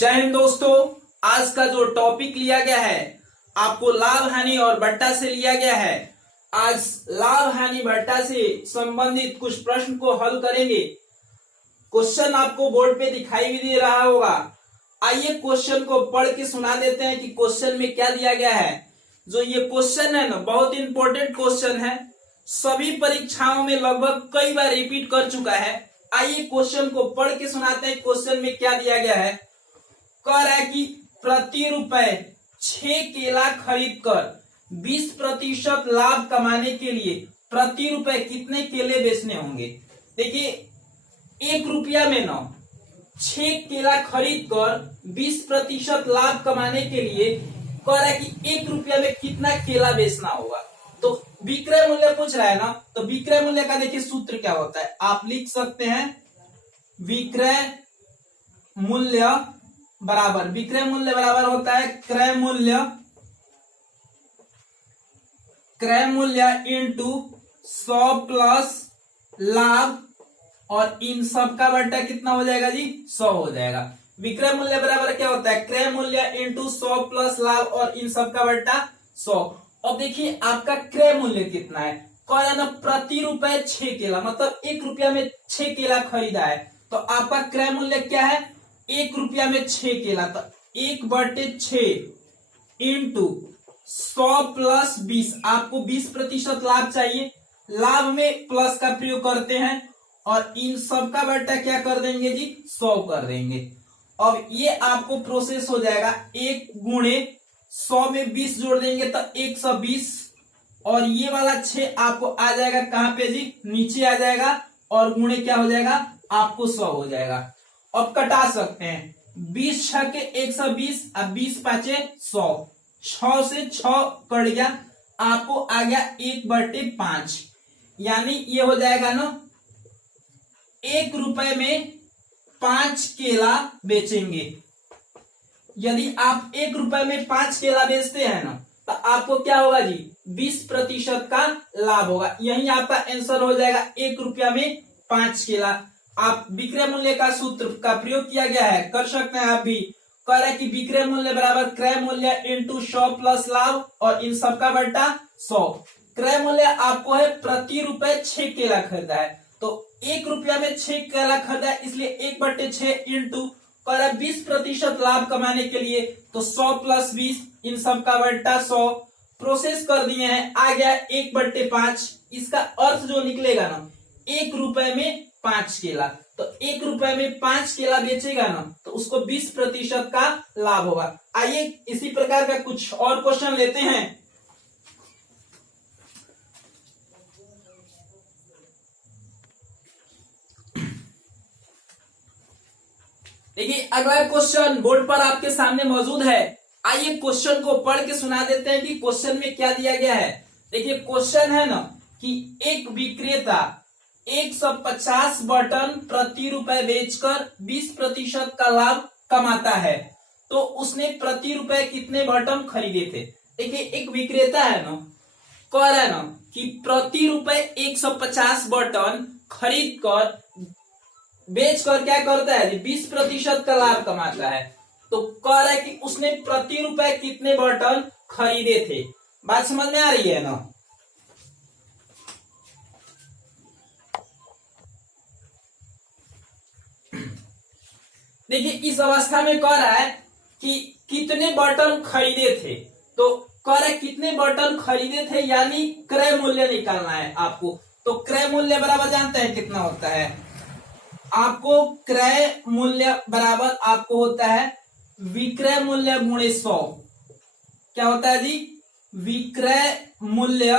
जय हिंद दोस्तों। आज का जो टॉपिक लिया गया है आपको लाभ हानि और बट्टा से लिया गया है। आज लाभ हानि बट्टा से संबंधित कुछ प्रश्न को हल करेंगे। क्वेश्चन आपको बोर्ड पे दिखाई भी दे रहा होगा। आइए क्वेश्चन को पढ़ के सुना देते हैं कि क्वेश्चन में क्या दिया गया है। जो ये क्वेश्चन है ना, बहुत इंपॉर्टेंट क्वेश्चन है, सभी परीक्षाओं में लगभग कई बार रिपीट कर चुका है। आइए क्वेश्चन को पढ़ के सुनाते हैं। क्वेश्चन में क्या दिया गया है, कह रहा है कि प्रति रुपए 6 केला खरीद कर 20% लाभ कमाने के लिए प्रति रुपए कितने केले बेचने होंगे। देखिए 1 रुपया में ना 6 केला खरीद कर 20% लाभ कमाने के लिए कह रहा है कि 1 रुपया में कितना केला बेचना होगा। तो विक्रय मूल्य पूछ रहा है ना, तो विक्रय मूल्य का देखिए सूत्र क्या होता है, आप लिख सकते हैं विक्रय मूल्य बराबर होता है क्रय मूल्य इंटू 100 प्लस लाभ, और इन सब का बट्टा कितना हो जाएगा जी, 100 हो जाएगा। विक्रय मूल्य बराबर क्या होता है, क्रय मूल्य इंटू 100 प्लस लाभ और इन सब का बट्टा 100। अब देखिए आपका क्रय मूल्य कितना है, कह ना प्रति रुपए 6 केला, मतलब 1 रुपया में 6 केला खरीदा है। तो आपका क्रय मूल्य क्या है, 1 रुपया में 6 केला, तो 1/6 इंटू 100 प्लस 20, आपको 20% लाभ चाहिए। लाभ में प्लस का प्रयोग करते हैं और इन सब का बट्टा क्या कर देंगे जी, 100 कर देंगे। अब ये आपको प्रोसेस हो जाएगा 1 गुणे 100 में 20 जोड़ देंगे तो 120, और ये वाला 6 आपको आ जाएगा कहां पे जी, नीचे आ जाएगा, और गुणे क्या हो जाएगा, आपको 100 हो जाएगा। अब कटा सकते हैं, 20 6 के 120, अब 20 5 100, 6 से 6 कट गया, आपको आ गया 1/5, यानी ये हो जाएगा ना 1 रुपए में 5 केला बेचेंगे। यदि आप 1 रुपए में 5 केला बेचते हैं ना, तो आपको क्या होगा जी, 20% का लाभ होगा। यही आपका आंसर हो जाएगा 1 रुपया में 5 केला। आप विक्रय मूल्य का सूत्र का प्रयोग किया गया है, कर सकते हैं आप भी। कह रहा है कि विक्रय मूल्य बराबर क्रय मूल्य इंटू 100 प्लस लाभ और इन सब का बट्टा 100। क्रय मूल्य आपको है प्रति रुपए 6 केला खरीदा है, तो 1 रुपया में 6 केला खरीदा है, इसलिए 1/6 इंटू कह रहा है 20% लाभ कमाने के लिए, तो 100 प्लस 20 इन सब का बट्टा 100। प्रोसेस कर दिए हैं, आ गया 1/5। इसका अर्थ जो निकलेगा ना, 1 रुपए में 5 केला, तो 1 रुपए में 5 केला बेचेगा ना, तो उसको 20% का लाभ होगा। आइए इसी प्रकार का कुछ और क्वेश्चन लेते हैं। देखिए अगला क्वेश्चन बोर्ड पर आपके सामने मौजूद है। आइए क्वेश्चन को पढ़ के सुना देते हैं कि क्वेश्चन में क्या दिया गया है। देखिए क्वेश्चन है ना कि एक विक्रेता 150 बटन प्रति रुपए बेचकर 20% का लाभ कमाता है, तो उसने प्रति रुपए कितने बटन खरीदे थे। देखिए एक विक्रेता है ना, कह रहा है ना कि प्रति रुपए 150 बटन खरीद कर बेचकर क्या करता है, 20% का लाभ कमाता है। तो कह रहा है कि उसने प्रति रुपए कितने बटन खरीदे थे। बात समझ में आ रही है ना। देखिए इस अवस्था में कह रहा है कि कितने बटन खरीदे थे, तो कह रहा है कितने बटन खरीदे थे, यानी क्रय मूल्य निकालना है आपको। तो क्रय मूल्य बराबर जानते हैं कितना होता है, आपको क्रय मूल्य बराबर आपको होता है विक्रय मूल्य गुणे 100। क्या होता है जी, विक्रय मूल्य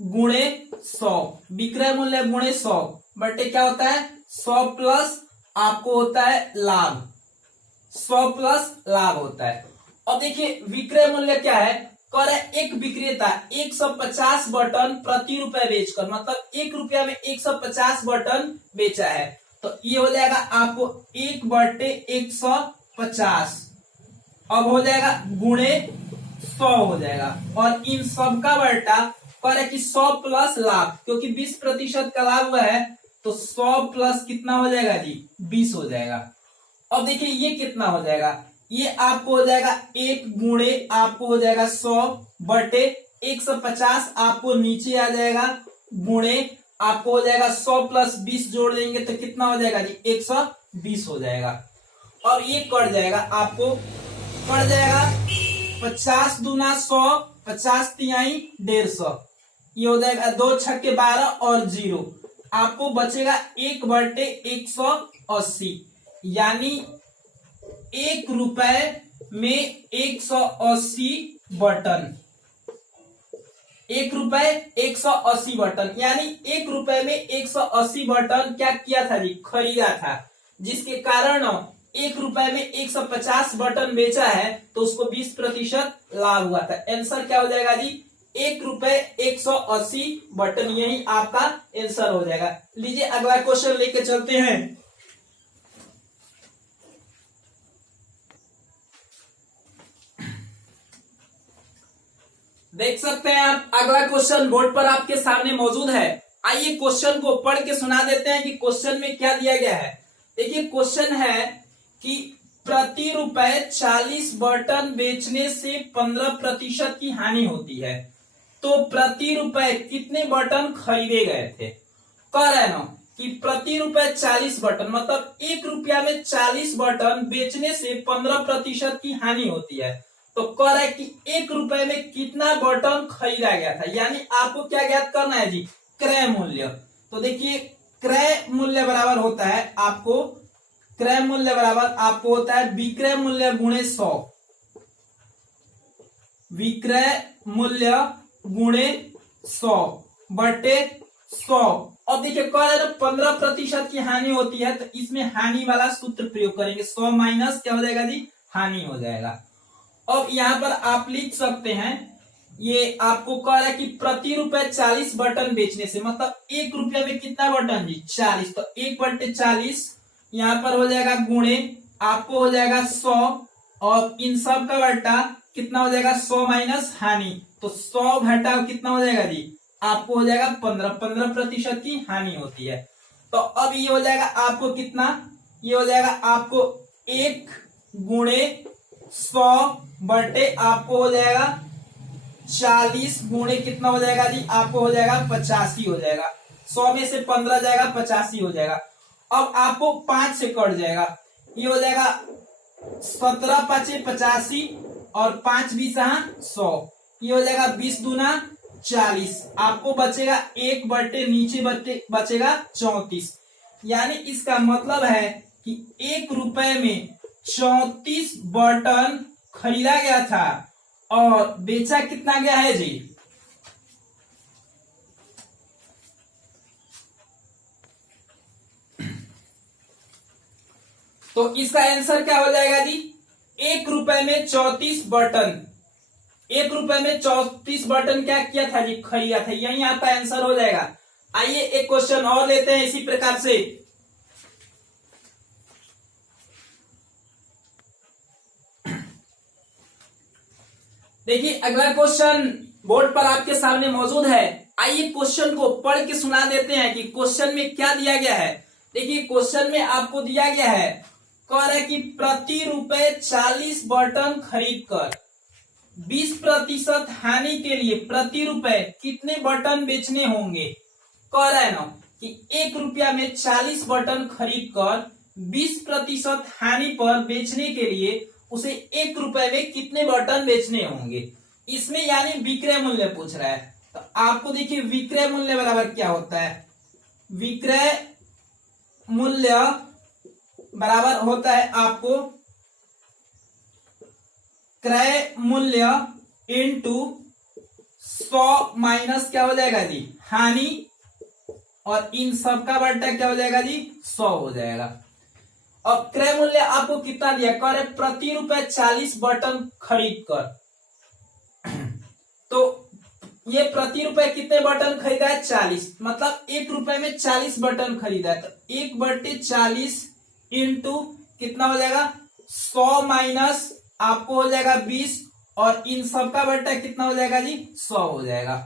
गुणे 100, विक्रय मूल्य गुणे 100 बटे क्या होता है 100 प्लस आपको होता है लाभ, 100 प्लस लाभ होता है। और देखिए विक्रय मूल्य क्या है, कह रहा है एक विक्रेता 150 बटन प्रति रुपए बेचकर, मतलब 1 रुपया में 150 बटन बेचा है, तो ये हो जाएगा आपको 1/150, अब हो जाएगा गुणे 100 हो जाएगा, और इन सब का बट्टा कह रहा है कि 100 प्लस लाभ, क्योंकि 20% का लाभ हुआ है, तो 100 प्लस कितना हो जाएगा जी, 20 हो जाएगा। अब देखिए ये कितना हो जाएगा, ये आपको हो जाएगा 1 गुणे आपको हो जाएगा 100 बटे 150 आपको नीचे आ जाएगा, गुणे आपको हो जाएगा 100 प्लस 20 जोड़ देंगे तो कितना हो जाएगा जी 120 हो जाएगा। और ये कट जाएगा, आपको पड़ जाएगा 50 दूना 100, 50 तिहाई 150, ये हो जाएगा 2 छक्के 12 और 0, आपको बचेगा 1 बटे 180, यानी 1 रुपए में 180 बटन, 1 रुपए 180 बटन, यानी 1 रुपए में 180 बटन क्या किया था जी, खरीदा था, जिसके कारण 1 रुपए में 150 बटन बेचा है तो उसको 20% लाभ हुआ था। आंसर क्या हो जाएगा जी 1 रुपए 180 बटन, यही आपका आंसर हो जाएगा। लीजिए अगला क्वेश्चन लेके चलते हैं। देख सकते हैं आप, अगला क्वेश्चन बोर्ड पर आपके सामने मौजूद है। आइए क्वेश्चन को पढ़ के सुना देते हैं कि क्वेश्चन में क्या दिया गया है। देखिए क्वेश्चन है कि प्रति रुपए 40 बटन बेचने से 15% की हानि होती है, तो प्रति रुपए कितने बटन खरीदे गए थे। कह रहे ना कि प्रति रुपए 40 बटन मतलब 1 रुपया में 40 बटन बेचने से 15% की हानि होती है, तो कह रहा है कि 1 रुपए में कितना बटन खरीदा गया था, यानी आपको क्या ज्ञात करना है जी क्रय मूल्य। तो देखिए क्रय मूल्य बराबर होता है आपको, क्रय मूल्य बराबर आपको होता है विक्रय मूल्य गुणे 100, विक्रय मूल्य गुणे 100 बटे 100। अब देखिए कह रहे हैं 15% की हानि होती है, तो इसमें हानि वाला सूत्र प्रयोग करेंगे, 100 माइनस क्या हो जाएगा जी हानि हो जाएगा। अब यहाँ पर आप लिख सकते हैं, ये आपको कह रहा है कि प्रति रुपए 40 बटन बेचने से, मतलब 1 रुपया में कितना बटन जी 40, तो 1 बटे 40 यहाँ पर हो जाएगा गुणे आपको हो जाएगा 100, और इन सब का बट्टा कितना हो जाएगा 100 माइनस हानि, तो 100 घटा कितना हो जाएगा जी आपको हो जाएगा 15% की हानि होती है। तो अब ये हो जाएगा आपको कितना, ये हो जाएगा आपको 1 गुणे 100 बटे आपको हो जाएगा 40 गुणे कितना हो जाएगा जी आपको हो जाएगा 85 हो जाएगा, 100 में से 15 जाएगा 85 हो जाएगा। अब आपको 5 से कट जाएगा, ये हो जाएगा 17 5 85 और 5 20 100, ये हो जाएगा 20 दूना 40, आपको बचेगा 1 बटे नीचे बचेगा 34, यानी इसका मतलब है कि 1 रुपए में 34 बटन खरीदा गया था और बेचा कितना गया है जी, तो इसका आंसर क्या हो जाएगा जी 1 रुपए में 34 बटन, 1 रुपए में 34 बटन क्या किया था जी खरीदा था, यही आपका आंसर हो जाएगा। आइए एक क्वेश्चन और लेते हैं इसी प्रकार से। देखिए अगला क्वेश्चन बोर्ड पर आपके सामने मौजूद है। आइए क्वेश्चन को पढ़ के सुना देते हैं कि क्वेश्चन में क्या दिया गया है। देखिए क्वेश्चन में आपको दिया गया है, कह रहा है कि प्रति रुपए 40 बटन खरीद कर 20% हानि के लिए प्रति रुपए कितने बटन बेचने होंगे। कह रहा है ना कि 1 रुपया में 40 बटन खरीद कर 20% हानि पर बेचने के लिए उसे 1 रुपए में कितने बटन बेचने होंगे। इसमें यानी विक्रय मूल्य पूछ रहा है, तो आपको देखिए विक्रय मूल्य बराबर क्या होता है, विक्रय मूल्य बराबर होता है आपको क्रय मूल्य इंटू 100 माइनस क्या हो जाएगा जी हानि, और इन सब का बट्टा क्या हो जाएगा जी 100 हो जाएगा। अब क्रय मूल्य आपको कितना दिया, कह रहे प्रति रुपए 40 बटन खरीद कर, तो ये प्रति रुपए कितने बटन खरीदा है 40, मतलब 1 रुपए में 40 बटन खरीदा है, तो 1 बटे 40 इंटू कितना हो जाएगा 100 माइनस आपको हो जाएगा 20, और इन सब का बट्टा कितना हो जाएगा जी 100 हो जाएगा।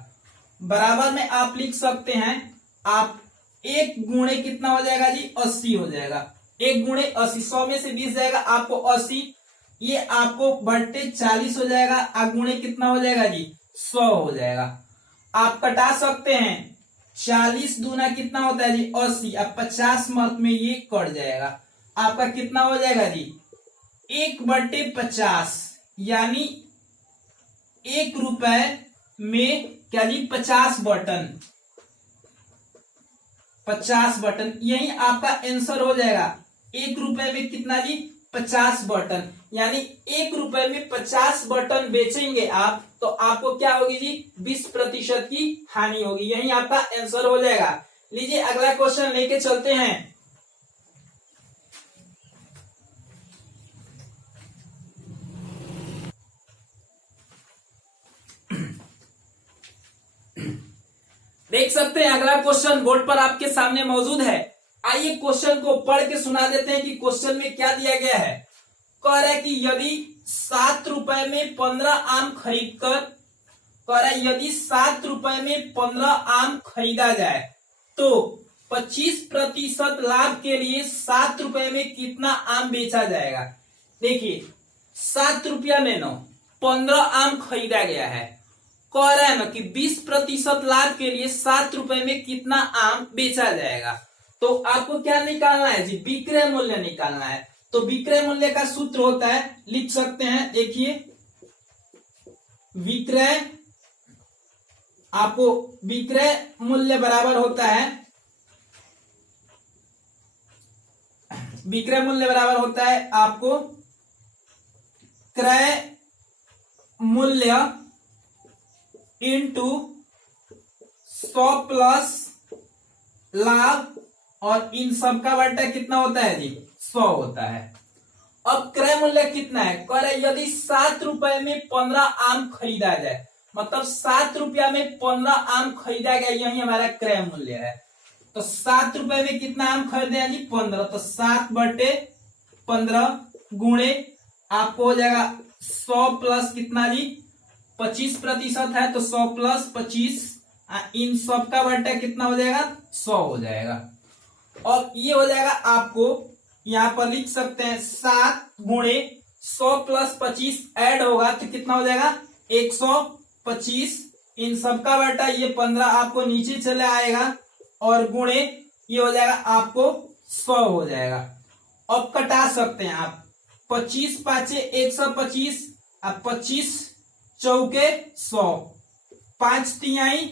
बराबर में आप लिख सकते हैं आप 1 गुणे कितना हो जाएगा जी 80 हो जाएगा, 1 गुणे 80, 100 में से 20 जाएगा आपको 80, ये आपको बट्टे 40 हो जाएगा, आप गुणे कितना हो जाएगा जी 100 हो जाएगा। आप कटा सकते हैं, 40 दूना कितना होता है जी 80, अब 50 मर्द में ये कट जाएगा, आपका कितना हो जाएगा जी 1/50, यानी 1 रुपए में क्या जी 50 बटन, 50 बटन, यही आपका आंसर हो जाएगा। 1 रुपए में कितना जी 50 बटन, यानी 1 रुपए में 50 बटन बेचेंगे आप तो आपको क्या होगी जी 20% की हानि होगी, यही आपका आंसर हो जाएगा। लीजिए अगला क्वेश्चन लेके चलते हैं। देख सकते हैं अगला क्वेश्चन बोर्ड पर आपके सामने मौजूद है। आइए क्वेश्चन को पढ़ के सुना देते हैं कि क्वेश्चन में क्या दिया गया है। कह रहा है कि यदि 7 रुपए में 15 आम खरीद कर, कह रहा है यदि 7 रुपए में 15 आम खरीदा जाए तो 25% लाभ के लिए 7 रुपए में कितना आम बेचा जाएगा। देखिए 7 रुपया में 15 आम खरीदा गया है, कह रहा है ना कि 20% लाभ के लिए 7 रुपए में कितना आम बेचा जाएगा। तो आपको क्या निकालना है जी विक्रय मूल्य निकालना है। तो विक्रय मूल्य का सूत्र होता है, लिख सकते हैं, देखिए विक्रय, आपको विक्रय मूल्य बराबर होता है, विक्रय मूल्य बराबर होता है आपको क्रय मूल्य इंटू 100 प्लस लाभ, और इन सब का बट्टा कितना होता है जी 100 होता है। अब क्रय मूल्य कितना है, कह रहे यदि 7 रुपए में 15 आम खरीदा जाए, मतलब 7 रुपया में 15 आम खरीदा गया, यही हमारा क्रय मूल्य है। तो 7 रुपए में कितना आम खरीदे हैं जी 15, तो 7/15 गुणे आपको हो जाएगा 100 प्लस कितना जी 25% है, तो 100 प्लस 25, इन सब का बट्टा कितना हो जाएगा 100 हो जाएगा। और ये हो जाएगा आपको यहां पर लिख सकते हैं 7 गुणे 100 प्लस 25 ऐड होगा तो कितना हो जाएगा 125, इन सब का बट्टा ये 15 आपको नीचे चले आएगा, और गुणे ये हो जाएगा आपको 100 हो जाएगा। अब कटा सकते हैं आप, 25 पांचे 125, अब 25 चौके 100, 5 तिहाई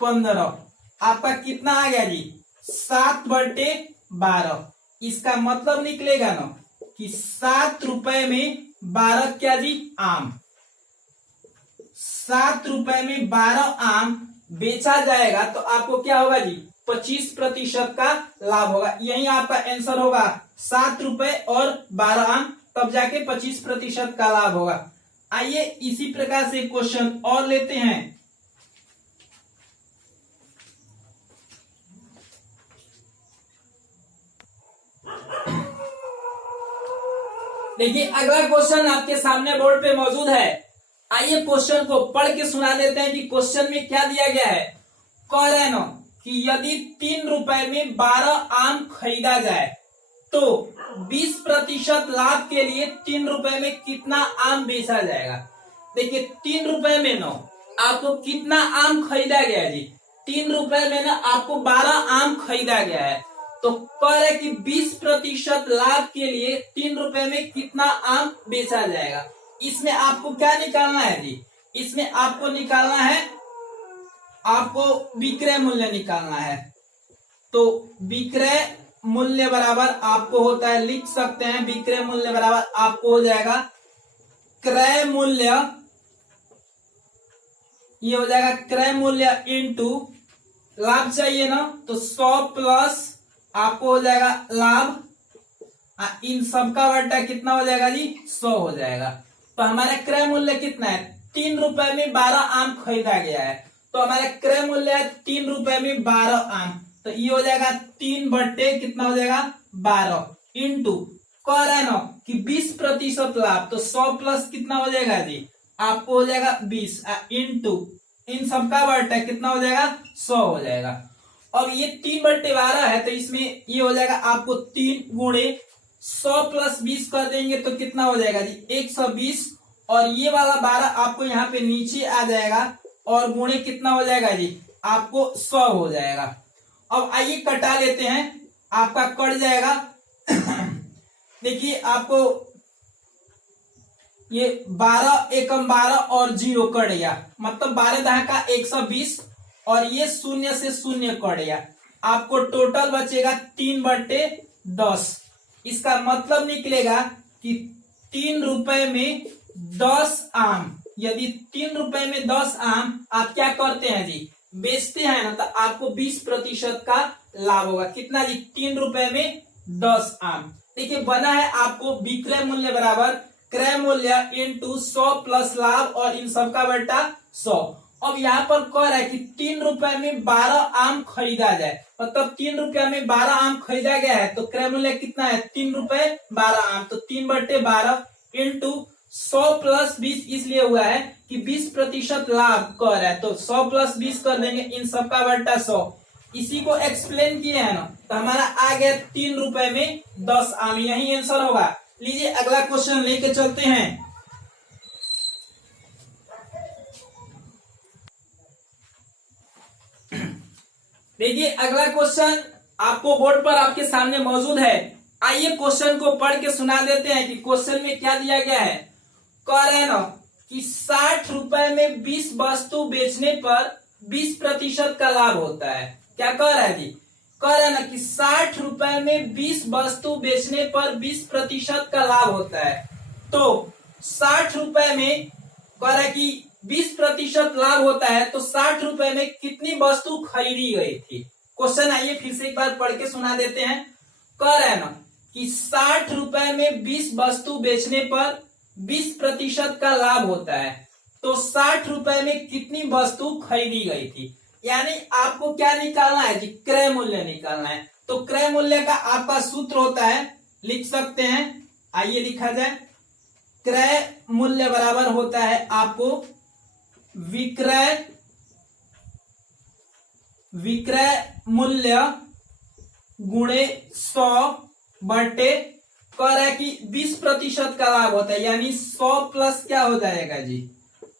15, आपका कितना आ गया जी 7/12। इसका मतलब निकलेगा ना कि 7 रुपए में 12 क्या जी आम, 7 रुपए में 12 आम बेचा जाएगा तो आपको क्या होगा जी 25% का लाभ होगा। यही आपका आंसर होगा 7 रुपए और 12 आम, तब जाके 25% का लाभ होगा। आइए इसी प्रकार से क्वेश्चन और लेते हैं। देखिए अगला क्वेश्चन आपके सामने बोर्ड पे मौजूद है। आइए क्वेश्चन को पढ़ के सुना देते हैं कि क्वेश्चन में क्या दिया गया है। कह रहे हैं ना कि यदि 3 रुपए में 12 आम खरीदा जाए तो 20% लाभ के लिए 3 रुपए में कितना आम बेचा जाएगा। देखिए 3 रुपए में ना आपको कितना आम खरीदा गया जी, 3 रुपए में ना आपको 12 आम खरीदा गया है, तो कह रहे कि 20% लाभ के लिए 3 रुपए में कितना आम बेचा जाएगा। इसमें आपको क्या निकालना है जी, इसमें आपको निकालना है, आपको विक्रय मूल्य निकालना है। तो विक्रय मूल्य बराबर आपको होता है, लिख सकते हैं विक्रय मूल्य बराबर आपको हो जाएगा क्रय मूल्य, ये हो जाएगा क्रय मूल्य इंटू लाभ चाहिए ना, तो 100 प्लस आपको हो जाएगा लाभ, इन सब का बट्टा कितना हो जाएगा जी 100 हो जाएगा। तो हमारा क्रय मूल्य कितना है, 3 रुपए में 12 आम खरीदा गया है, तो हमारा क्रय मूल्य है 3 रुपए में 12 आम, तो ये हो जाएगा 3 बट्टे कितना हो जाएगा 12 इंटू कह रहा है ना कि 20% लाभ, तो 100 प्लस कितना हो जाएगा जी आपको हो जाएगा 20 इंटू इन सबका बट्टा कितना हो जाएगा 100 हो जाएगा। अब ये 3/12 है तो इसमें ये हो जाएगा आपको 3 गुणे 100 प्लस 20 कर देंगे तो कितना हो जाएगा जी 120, और ये वाला 12 आपको यहाँ पे नीचे आ जाएगा और गुणे कितना हो जाएगा जी आपको 100 हो जाएगा। अब आइए कटा लेते हैं, आपका कट जाएगा देखिए आपको ये 12 एकम 12 और 0 कट गया, मतलब 12 दहा का 120, और ये 0 से 0 कट गया, आपको टोटल बचेगा 3/10। इसका मतलब निकलेगा कि 3 रुपए में 10 आम। यदि 3 रुपए में 10 आम आप क्या करते हैं जी बेचते हैं ना, तो आपको 20% का लाभ होगा। कितना जी 3 रुपए में 10 आम। देखिए बना है आपको विक्रय मूल्य बराबर क्रय मूल्य इंटू 100 प्लस लाभ और इन सब का बटा 100। अब यहाँ पर कह रहा है कि 3 रुपए में 12 आम खरीदा जाए, मतलब 3 रुपया में 12 आम खरीदा गया है तो क्रय मूल्य कितना है 3 रुपए 12 आम, तो 3/12 इंटू 100 प्लस 20 इसलिए हुआ है कि 20% लाभ कर रहा है, तो 100 प्लस 20 कर देंगे इन सब का बटा 100। इसी को एक्सप्लेन किए है ना, तो हमारा आ गया 3 रुपए में 10 आम, यही आंसर होगा। लीजिए अगला क्वेश्चन लेके चलते हैं। देखिए अगला क्वेश्चन आपको बोर्ड पर आपके सामने मौजूद है। आइए क्वेश्चन को पढ़ के सुना देते हैं कि क्वेश्चन में क्या दिया गया है। कह रहे हैं ना कि 60 रुपए में 20 वस्तु बेचने पर 20% का लाभ होता है। क्या कह रहा है जी, कह रहा है ना कि 60 रुपए में 20 वस्तु बेचने पर 20% का लाभ होता है। तो 60 रुपए में कह रहा है कि 20% लाभ होता है, तो 60 रुपए में कितनी वस्तु खरीदी गई थी। क्वेश्चन आइए फिर से एक बार पढ़ के सुना देते हैं। कह रहे हैं ना कि 60 रुपए में 20 वस्तु बेचने पर 20% का लाभ होता है, तो 60 रुपए में कितनी वस्तु खरीदी गई थी। यानी आपको क्या निकालना है जी क्रय मूल्य निकालना है। तो क्रय मूल्य का आपका सूत्र होता है, लिख सकते हैं, आइए लिखा जाए। क्रय मूल्य बराबर होता है आपको विक्रय मूल्य गुणे 100 बटे कह रहा है कि 20% का लाभ होता है, यानी 100 प्लस क्या हो जाएगा जी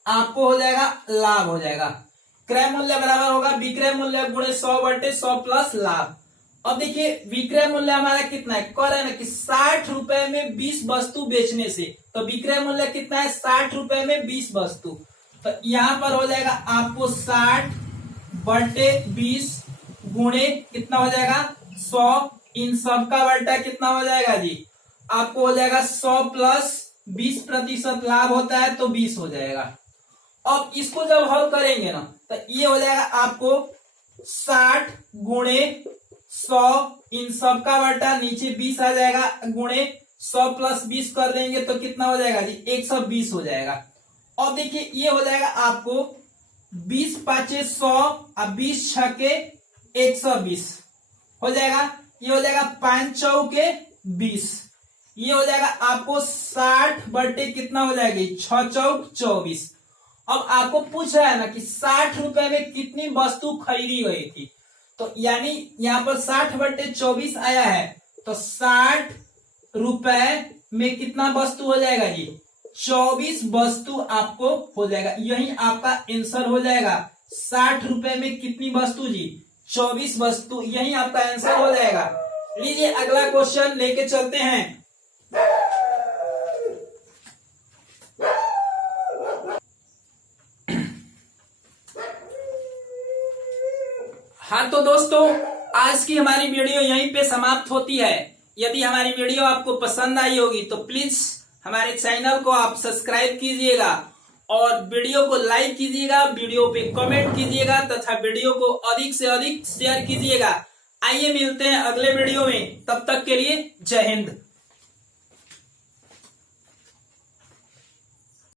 आपको हो जाएगा लाभ हो जाएगा। क्रय मूल्य बराबर होगा विक्रय मूल्य गुणे 100 बटे 100 प्लस लाभ। अब देखिए विक्रय मूल्य हमारा कितना है, कह रहा है ना कि 60 रुपए में 20 वस्तु बेचने से, तो विक्रय मूल्य कितना है 60 रुपए में 20 वस्तु, तो यहाँ पर हो जाएगा आपको 60 बटे 20 गुणे कितना हो जाएगा 100, इन सब का बटा कितना हो जाएगा जी आपको हो जाएगा 100 प्लस 20% लाभ होता है तो 20 हो जाएगा। अब इसको जब हल करेंगे ना तो ये हो जाएगा आपको 60 गुणे 100, इन सब का बटा नीचे 20 आ जाएगा, गुणे 100 प्लस 20 कर देंगे तो कितना हो जाएगा जी 120 हो जाएगा। अब देखिए ये हो जाएगा आपको 20 पाँचे 100 और 20 छके 120 हो जाएगा। ये हो जाएगा 5 चौके 20, ये हो जाएगा आपको 60 बटे कितना हो जाएगी 6 चौक 24। अब आपको पूछ रहा है ना कि 60 रुपए में कितनी वस्तु खरीदी गई थी, तो यानी यहाँ पर 60 बटे 24 आया है, तो 60 रुपए में कितना वस्तु हो जाएगा जी 24 वस्तु आपको हो जाएगा। यही आपका आंसर हो जाएगा। 60 रुपए में कितनी वस्तु जी 24 वस्तु, यही आपका आंसर हो जाएगा। लीजिए अगला क्वेश्चन लेके चलते हैं। हाँ तो दोस्तों आज की हमारी वीडियो यहीं पे समाप्त होती है। यदि हमारी वीडियो आपको पसंद आई होगी तो प्लीज हमारे चैनल को आप सब्सक्राइब कीजिएगा और वीडियो को लाइक कीजिएगा, वीडियो पे कमेंट कीजिएगा तथा वीडियो को अधिक से अधिक शेयर कीजिएगा। आइए मिलते हैं अगले वीडियो में, तब तक के लिए जय हिंद।